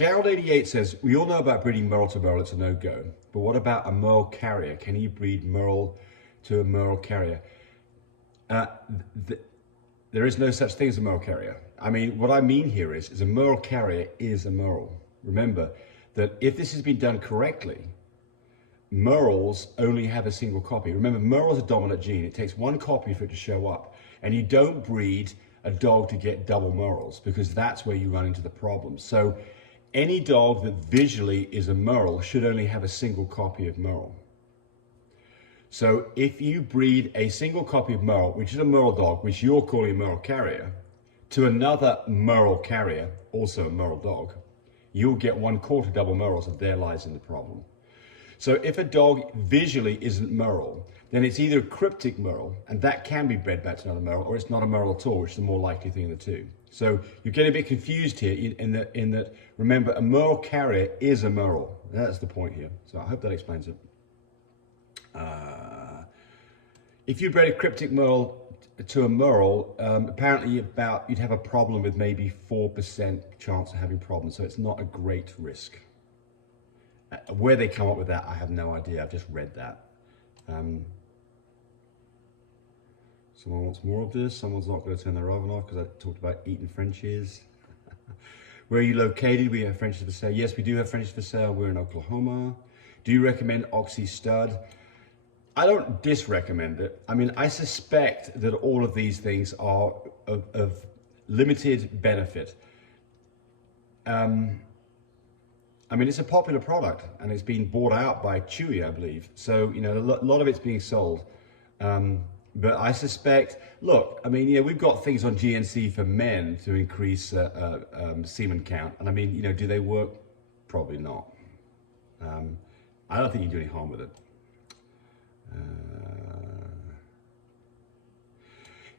Garrett88 says, we all know about breeding merle to merle, it's a no-go. But what about a merle carrier? Can you breed merle to a merle carrier? There is no such thing as a merle carrier. I mean, what I mean here is a merle carrier is a merle. Remember that if this has been done correctly, merles only have a single copy. Remember, merle is a dominant gene. It takes one copy for it to show up. And you don't breed a dog to get double merles, because that's where you run into the problem. So any dog that visually is a merle should only have a single copy of merle. So if you breed a single copy of merle, which is a merle dog, which you're calling a merle carrier, to another merle carrier, also a merle dog, you'll get 1/4 double merles, and there lies in the problem. So if a dog visually isn't merle, then it's either a cryptic merle, and that can be bred back to another merle, or it's not a merle at all, which is the more likely thing of the two. So you're getting a bit confused here in that, remember, a merle carrier is a merle. That's the point here. So I hope that explains it. If you bred a cryptic merle to a merle, apparently you'd have a problem with maybe 4% chance of having problems. So it's not a great risk. Where they come up with that, I have no idea. I've just read that. Someone wants more of this. Someone's not going to turn their oven off because I talked about eating Frenchies. Where are you located? We have Frenchies for sale. Yes, we do have Frenchies for sale. We're in Oklahoma. Do you recommend Oxy Stud? I don't disrecommend it. I mean, I suspect that all of these things are of limited benefit. I mean, it's a popular product and it's been bought out by Chewy, I believe. So, you know, a lot of it's being sold. But I suspect, look, I mean, you know, we've got things on GNC for men to increase semen count. And I mean, you know, do they work? Probably not. I don't think you can do any harm with it.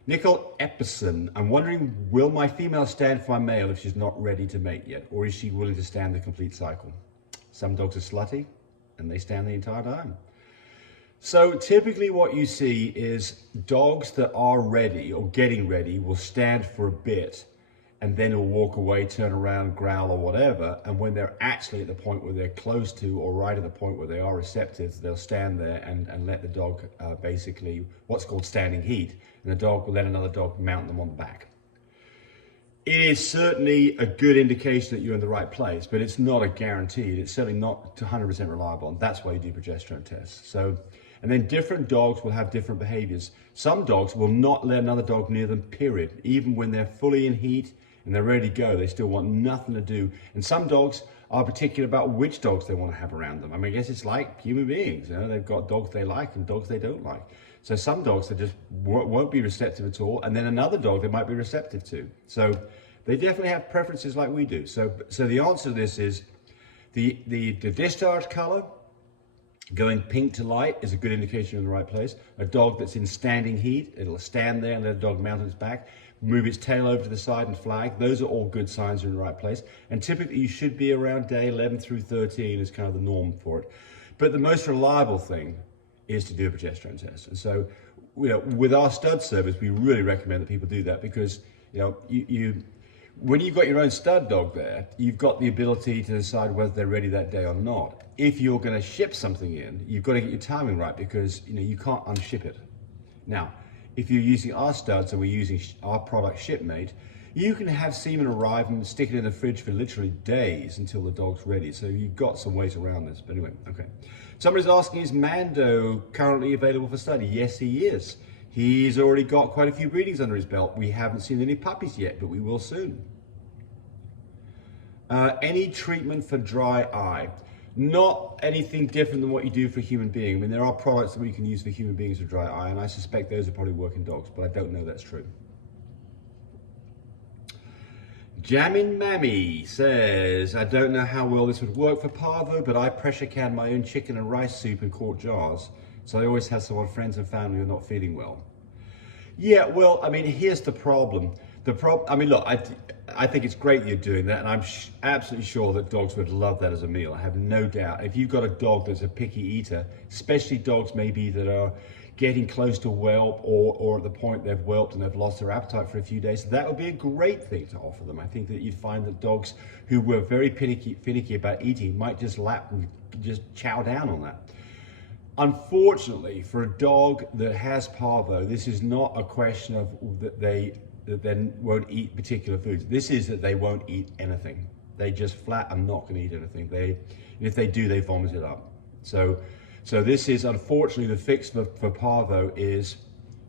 Nicole Epperson, I'm wondering, will my female stand for my male if she's not ready to mate yet? Or is she willing to stand the complete cycle? Some dogs are slutty and they stand the entire time. So typically what you see is dogs that are ready or getting ready will stand for a bit and then will walk away, turn around, growl or whatever. And when they're actually at the point where they're close to or right at the point where they are receptive, they'll stand there and let the dog basically what's called standing heat. And the dog will let another dog mount them on the back. It is certainly a good indication that you're in the right place, but it's not a guarantee. It's certainly not 100% reliable. And that's why you do progesterone tests. So, and then different dogs will have different behaviors. Some dogs will not let another dog near them, period. Even when they're fully in heat and they're ready to go, they still want nothing to do. And some dogs are particular about which dogs they want to have around them. I mean, I guess it's like human beings. You know, they've got dogs they like and dogs they don't like. So some dogs that just won't be receptive at all, and then another dog they might be receptive to. So they definitely have preferences like we do. So the answer to this is the discharge color, going pink to light is a good indication you're in the right place. A dog that's in standing heat, it'll stand there and let a dog mount on its back, move its tail over to the side and flag. Those are all good signs you're in the right place. And typically you should be around day 11 through 13 is kind of the norm for it. But the most reliable thing is to do a progesterone test. And so, you know, with our stud service, we really recommend that people do that because, you know, when you've got your own stud dog there, you've got the ability to decide whether they're ready that day or not. If you're going to ship something in, you've got to get your timing right because, you know, you can't unship it. Now, if you're using our studs and we're using our product Shipmate, you can have semen arrive and stick it in the fridge for literally days until the dog's ready. So you've got some ways around this. But anyway, okay. Somebody's asking, is Mando currently available for study? Yes, he is. He's already got quite a few breedings under his belt. We haven't seen any puppies yet, but we will soon. Any treatment for dry eye? Not anything different than what you do for a human being. I mean, there are products that we can use for human beings for dry eye, and I suspect those are probably work in dogs, but I don't know that's true. Jammin' Mammy says, I don't know how well this would work for parvo, but I pressure can my own chicken and rice soup in quart jars, so I always have some on friends and family who are not feeling well. Yeah, well, I mean, here's the problem. I mean, look, I think it's great that you're doing that, and I'm absolutely sure that dogs would love that as a meal. I have no doubt. If you've got a dog that's a picky eater, especially dogs maybe that are getting close to whelp, or at the point they've whelped and they've lost their appetite for a few days, that would be a great thing to offer them. I think that you'd find that dogs who were very finicky about eating might just lap and just chow down on that. Unfortunately, for a dog that has parvo, this is not a question of that they won't eat particular foods. This is that they won't eat anything. They just flat are not going to eat anything. And if they do, they vomit it up. So this is, unfortunately, the fix for parvo is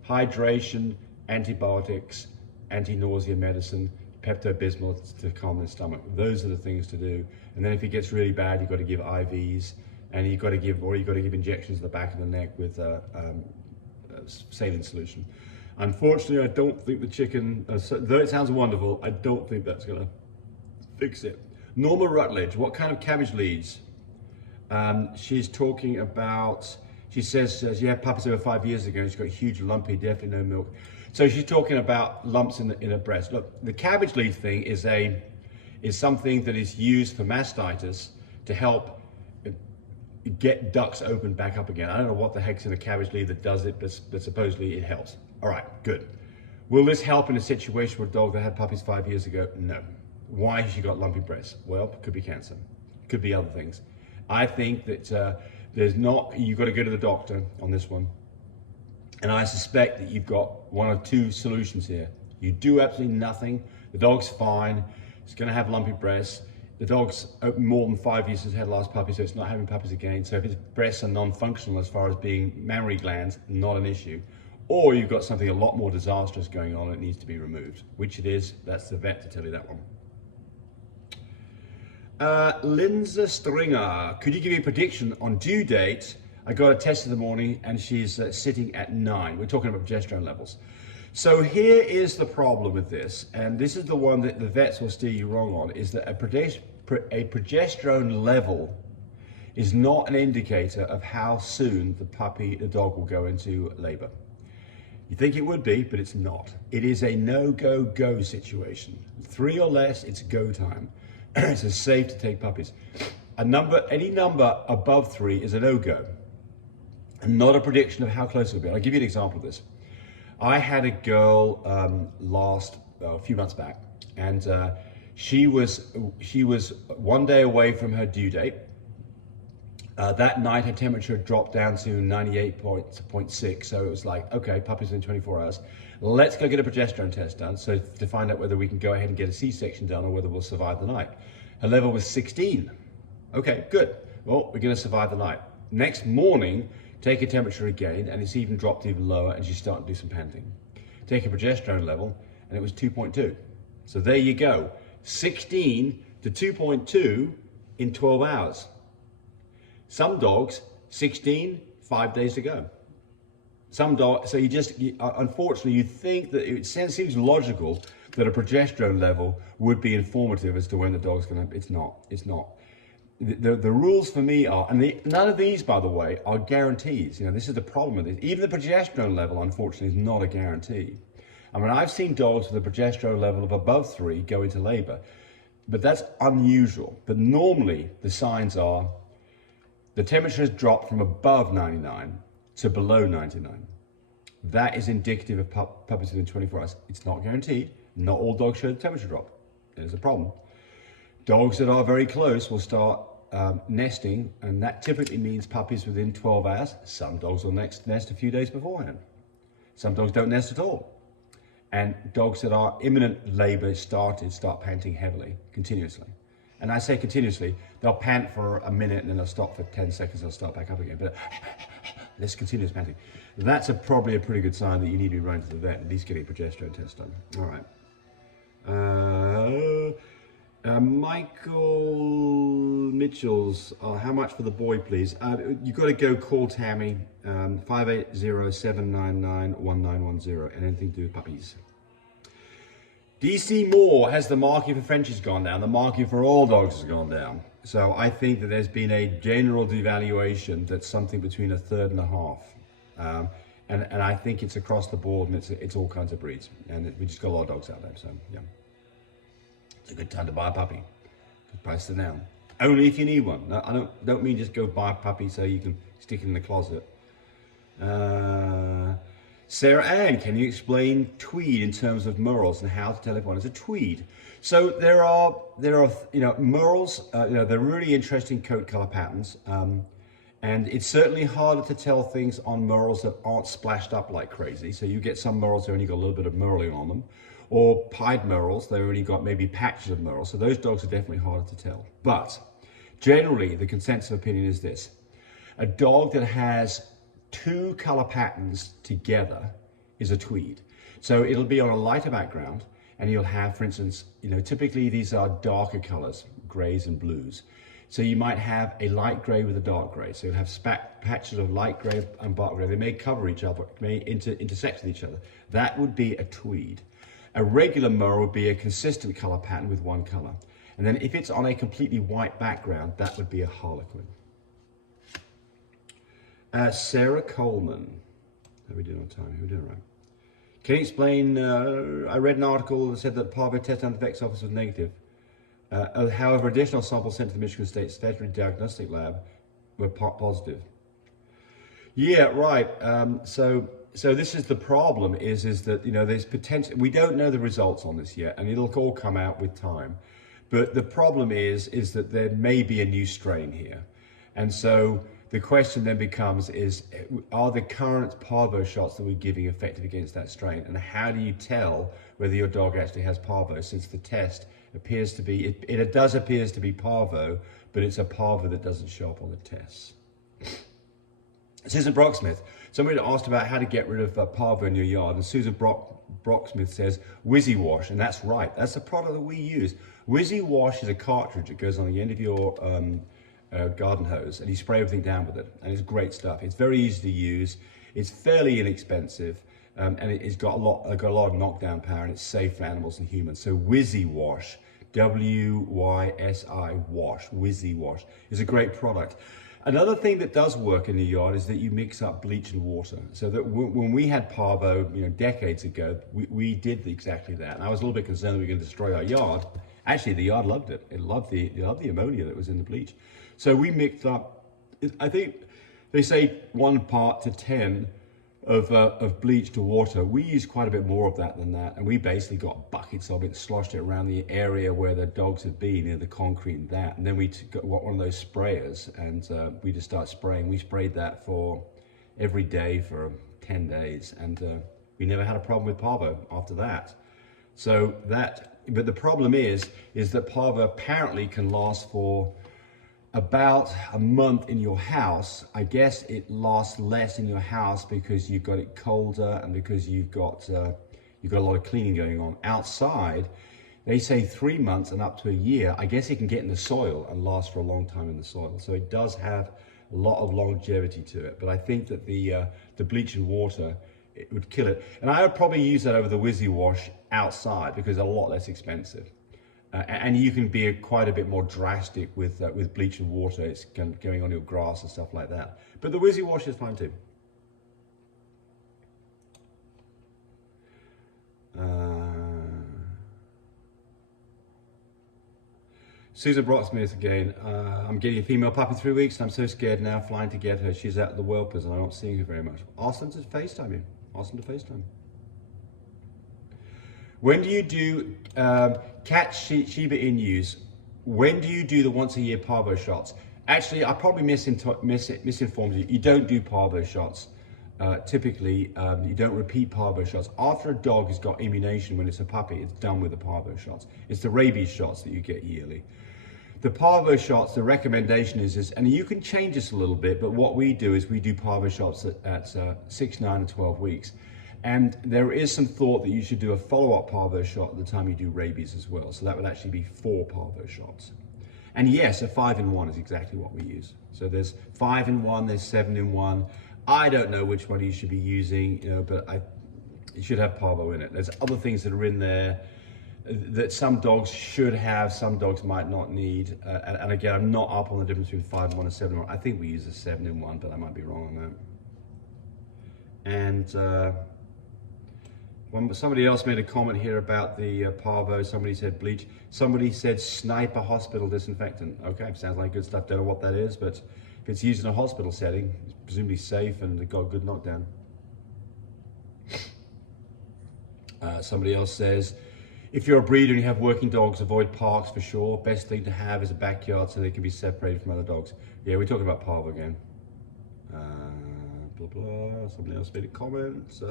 hydration, antibiotics, anti-nausea medicine, Pepto-Bismol to calm their stomach. Those are the things to do. And then if it gets really bad, you've got to give IVs, and you've got to give injections in the back of the neck with saline solution. Unfortunately, I don't think the chicken, though it sounds wonderful, I don't think that's going to fix it. Norma Rutledge, what kind of cabbage leads? She's talking about, she says she had puppies over 5 years ago, and she's got huge lumpy, definitely no milk. So she's talking about lumps in her breast. Look, the cabbage lead thing is something that is used for mastitis to help get ducts open back up again. I don't know what the heck's in a cabbage lead that does it, but supposedly it helps. All right, good. Will this help in a situation with a dog that had puppies 5 years ago? No. Why has she got lumpy breasts? Well, could be cancer, could be other things. I think that you've got to go to the doctor on this one. And I suspect that you've got one of two solutions here. You do absolutely nothing, the dog's fine, it's gonna have lumpy breasts, the dog's more than 5 years since it had last puppy, so it's not having puppies again. So if its breasts are non-functional as far as being mammary glands, not an issue. Or you've got something a lot more disastrous going on and it needs to be removed. Which it is, that's the vet to tell you that one. Linda Stringer, could you give me a prediction on due date? I got a test in the morning and she's sitting at 9. We're talking about progesterone levels. So here is the problem with this, and this is the one that the vets will steer you wrong on, is that a progesterone level is not an indicator of how soon the dog will go into labor. You think it would be, but it's not. It is a no-go-go situation. 3 or less, it's go time. So it's safe to take puppies. Any number above 3 is a no-go, and not a prediction of how close it will be. I'll give you an example of this. I had a girl a few months back, and she was 1 day away from her due date. That night, her temperature dropped down to 98.6, so it was like, okay, puppy's in 24 hours. Let's go get a progesterone test done, so to find out whether we can go ahead and get a C-section done or whether we'll survive the night. Her level was 16. Okay, good. Well, we're going to survive the night. Next morning, take her temperature again, and it's even dropped even lower, and she's starting to do some panting. Take a progesterone level, and it was 2.2. So there you go, 16 to 2.2 in 12 hours. Some dogs, 16, 5 days to go. Some dogs, so unfortunately, you think that it seems logical that a progesterone level would be informative as to when the dog's gonna, it's not. The rules for me are, and none of these, by the way, are guarantees. You know, this is the problem with it. Even the progesterone level, unfortunately, is not a guarantee. I mean, I've seen dogs with a progesterone level of above 3 go into labor, but that's unusual. But normally, the signs are the temperature has dropped from above 99 to below 99. That is indicative of puppies within 24 hours. It's not guaranteed. Not all dogs show the temperature drop. There's a problem. Dogs that are very close will start nesting, and that typically means puppies within 12 hours. Some dogs will nest a few days beforehand. Some dogs don't nest at all. And dogs that are imminent labor start panting heavily, continuously. And I say continuously, they'll pant for a minute and then they'll stop for 10 seconds, they'll start back up again. But this continuous panting. That's probably a pretty good sign that you need to be running to the vet, at least getting a progesterone test done. All right. Michael Mitchell's, how much for the boy, please? You've got to go call Tammy, 580-799-1910, and anything to do with puppies. DC Moore has the market for Frenchies gone down. The market for all dogs has gone down. So I think that there's been a general devaluation that's something between 1/3 and 1/2. And I think it's across the board, and it's all kinds of breeds. And we just got a lot of dogs out there, so yeah. It's a good time to buy a puppy. Good price to down. Only if you need one. No, I don't mean just go buy a puppy so you can stick it in the closet. Uh, Sarah Ann, can you explain tweed in terms of merles and how to tell if one is a tweed? So there are merles. They're really interesting coat color patterns, and it's certainly harder to tell things on merles that aren't splashed up like crazy. So you get some merles that only got a little bit of merling on them, or pied merles they only got maybe patches of merle. So those dogs are definitely harder to tell. But generally, the consensus opinion is this: a dog that has two color patterns together is a tweed. So it'll be on a lighter background, and you'll have, for instance, typically these are darker colors, grays and blues. So you might have a light gray with a dark gray. So you'll have patches of light gray and dark gray. They may cover each other, may intersect with each other. That would be a tweed. A regular merle would be a consistent color pattern with one color. And then if it's on a completely white background, that would be a harlequin. Sarah Coleman. How are we doing on time? We're doing right. Can you explain? I read an article that said that parvo test under the vet's office was negative. However, additional samples sent to the Michigan State Veterinary Diagnostic Lab were positive. Yeah, right. So this is the problem: is that there's potential. We don't know the results on this yet, and it'll all come out with time. But the problem is that there may be a new strain here, and so the question then becomes: are the current parvo shots that we're giving effective against that strain? And how do you tell whether your dog actually has parvo, since the test appears to be, it does appear to be parvo, but it's a parvo that doesn't show up on the tests. Susan Brocksmith, somebody asked about how to get rid of parvo in your yard, and Susan Brocksmith says Wizzy Wash, and that's right, that's the product that we use. Wizzy Wash is a cartridge that goes on the end of your garden hose, and you spray everything down with it, and it's great stuff. It's very easy to use, it's fairly inexpensive, and it's got a lot of knockdown power, and it's safe for animals and humans. So Wizzy Wash, W-Y-S-I Wash, Wizzy Wash is a great product. Another thing that does work in the yard is that you mix up bleach and water. So that when we had parvo, decades ago, we did exactly that. And I was a little bit concerned that we were going to destroy our yard. Actually, the yard loved it. It loved the ammonia that was in the bleach. So we mixed up, I think they say 1 part to 10 of bleach to water. We used quite a bit more of that than that, and we basically got buckets of it, sloshed it around the area where the dogs had been, the concrete and that, and then we got one of those sprayers, and we just started spraying. We sprayed that for every day for 10 days, and we never had a problem with parvo after that. So but the problem is that parvo apparently can last for about a month in your house. I guess it lasts less in your house because you've got it colder and because you've got a lot of cleaning going on. Outside, they say 3 months and up to a year. I guess it can get in the soil and last for a long time in the soil. So it does have a lot of longevity to it. But I think that the bleach and water, it would kill it. And I would probably use that over the Wizzy Wash outside because it's a lot less expensive. And you can be quite a bit more drastic with bleach and water. It's going on your grass and stuff like that. But the Wizzy Wash is fine too. Susan Brocksmith again. I'm getting a female puppy in 3 weeks, and I'm so scared now flying to get her. She's at the whelpers and I'm not seeing her very much. Ask them to FaceTime you. Ask them to FaceTime. When do you do cat Shiba Inus? When do you do the once a year parvo shots? Actually, I probably misinformed you. You don't do parvo shots. Typically, you don't repeat parvo shots. After a dog has got immunization when it's a puppy, it's done with the parvo shots. It's the rabies shots that you get yearly. The parvo shots, the recommendation is, and you can change this a little bit, but what we do is we do parvo shots at 6, 9, and 12 weeks. And there is some thought that you should do a follow-up parvo shot at the time you do rabies as well. So that would actually be 4 parvo shots. And yes, a 5-in-1 is exactly what we use. So there's 5-in-1, there's 7-in-1. I don't know which one you should be using, but you should have parvo in it. There's other things that are in there that some dogs should have, some dogs might not need. And again, I'm not up on the difference between 5-in-1 and 7-in-1. I think we use a 7-in-1, but I might be wrong on that. And somebody else made a comment here about the parvo. Somebody said bleach. Somebody said sniper hospital disinfectant. Okay, sounds like good stuff. Don't know what that is, but If it's used in a hospital setting, it's presumably safe and got a good knockdown. Somebody else says, if you're a breeder and you have working dogs, avoid parks for sure. Best thing to have is a backyard so they can be separated from other dogs. Yeah, we're talking about parvo again. Blah, blah. Somebody else made a comment.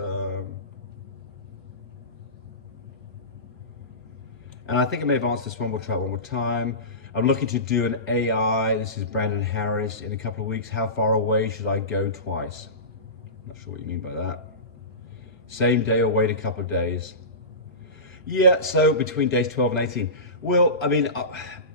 And I think I may have answered this one. We'll try it one more time. I'm looking to do an AI. This is Brandon Harris in a couple of weeks. How far away should I go twice? Not sure what you mean by that. Same day or wait a couple of days? Yeah, so between days 12 and 18. Well, I mean,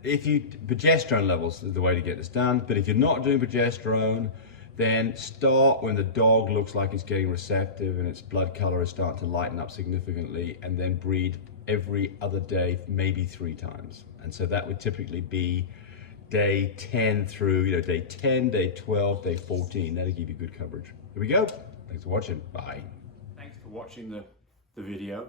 progesterone levels is the way to get this done, but if you're not doing progesterone, then start when the dog looks like it's getting receptive and its blood color is starting to lighten up significantly, and then breed every other day, maybe 3 times. And so that would typically be day 10 through, day 10, day 12, day 14. That'll give you good coverage. Here we go. Thanks for watching. Bye. Thanks for watching the video.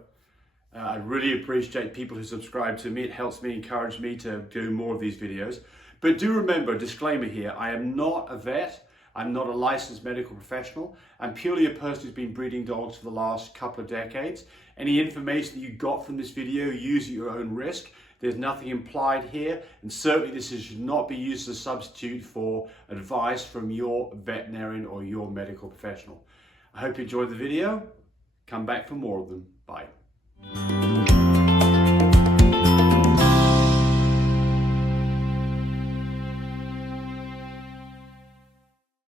I really appreciate people who subscribe to me. It helps me, encourage me to do more of these videos. But do remember, disclaimer here, I am not a vet. I'm not a licensed medical professional. I'm purely a person who's been breeding dogs for the last couple of decades. Any information that you got from this video, use at your own risk. There's nothing implied here, and certainly this should not be used as a substitute for advice from your veterinarian or your medical professional. I hope you enjoyed the video. Come back for more of them. Bye.